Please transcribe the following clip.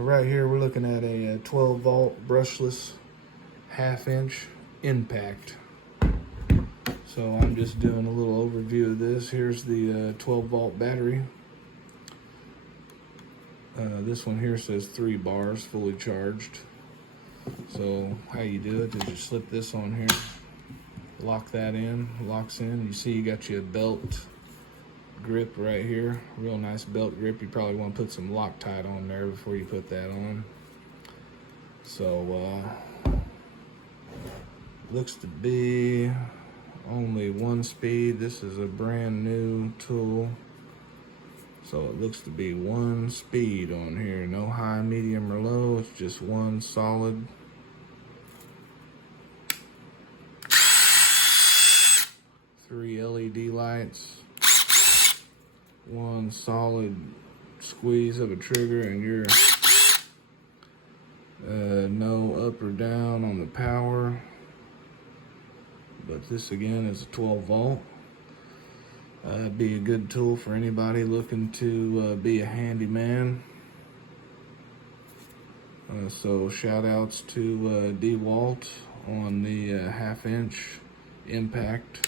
So right here we're looking at a 12 volt brushless 1/2 inch impact. So I'm just doing a little overview of this. Here's the 12 volt battery. This one here says 3 bars fully charged. So how you do it is you slip this on here, lock that in, locks in. You see you got your belt grip right here, real nice belt grip. You probably want to put some Loctite on there before you put that on. So looks to be only 1 speed. This is a brand new tool, so it looks to be 1 speed on here. No high, medium, or low. It's just 1 solid. Three LED lights, 1 solid squeeze of a trigger, and you're no up or down on the power. But this again is a 12 volt. Be a good tool for anybody looking to be a handyman. So shout outs to Dwalt on the 1/2 inch impact.